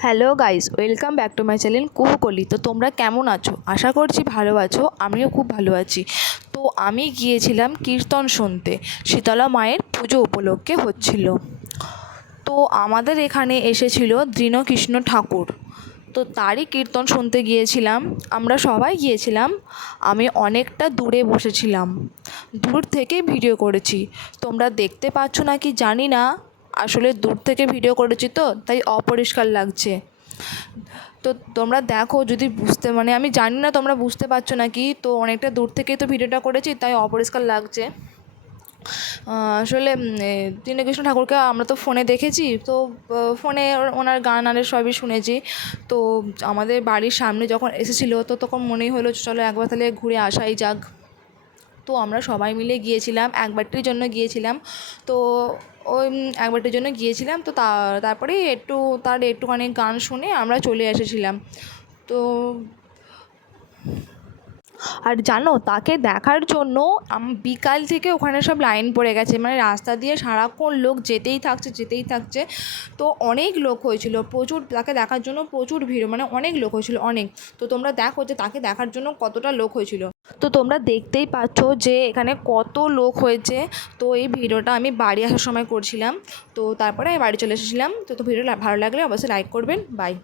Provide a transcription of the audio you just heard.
Hello guys, welcome back to my channel Kuhukoli. তো তোমরা কেমন আছো? আশা করছি ভালো আছো। আমিও খুব ভালো আছি। তো আমি গিয়েছিলাম কীর্তন শুনতে, শীতলা মায়ের পুজো উপলক্ষে হচ্ছিল। তো আমাদের এখানে এসেছিল দীনকৃষ্ণ ঠাকুর। তো তারই কীর্তন শুনতে গিয়েছিলাম। আমরা সবাই গিয়েছিলাম। আমি অনেকটা দূরে বসেছিলাম, দূর থেকেই ভিডিও করেছি। তোমরা দেখতে পাচ্ছ না কি জানি না, আসলে দূর থেকে ভিডিও করেছি তো তাই অপরিষ্কার লাগছে। তো তোমরা দেখো, যদি আমি জানি না তোমরা বুঝতে পারছো নাকি। তো অনেকটা দূর থেকেই তো ভিডিওটা করেছি তাই অপরিষ্কার লাগছে। আসলে দীনকৃষ্ণ ঠাকুরকে আমরা তো ফোনে দেখেছি, তো ফোনে ওনার গান আরে সবই শুনেছি। তো আমাদের বাড়ির সামনে যখন এসেছিলো তো তখন মনেই হলো চলো একবার তাহলে ঘুরে আসাই যাক। তো আমরা সবাই মিলে গিয়েছিলাম, একবারটির জন্য গিয়েছিলাম। তো ওই একবারটির জন্য গিয়েছিলাম। তো তারপরে তার একটুখানি গান শুনে আমরা চলে এসেছিলাম। তো আর জানো, তাকে দেখার জন্য বিকাল থেকে ওখানে সব লাইন পড়ে গেছে, মানে রাস্তা দিয়ে সারাক্ষণ লোক যেতেই থাকছে। তো অনেক লোক হয়েছিল, প্রচুর, তাকে দেখার জন্য প্রচুর ভিড়, মানে অনেক লোক হয়েছিল, অনেক। তো তোমরা দেখো যে তাকে দেখার জন্য কতটা লোক হয়েছিল। তো তোমরা দেখতেই পাচ্ছ যে এখানে কত লোক হয়েছে। তো এই ভিডিওটা আমি বাড়ি আসার সময় করছিলাম। তো তারপরে আমি বাড়ি চলে এসেছিলাম। তো ভিডিও ভালো লাগলে অবশ্যই লাইক করবেন। বাই।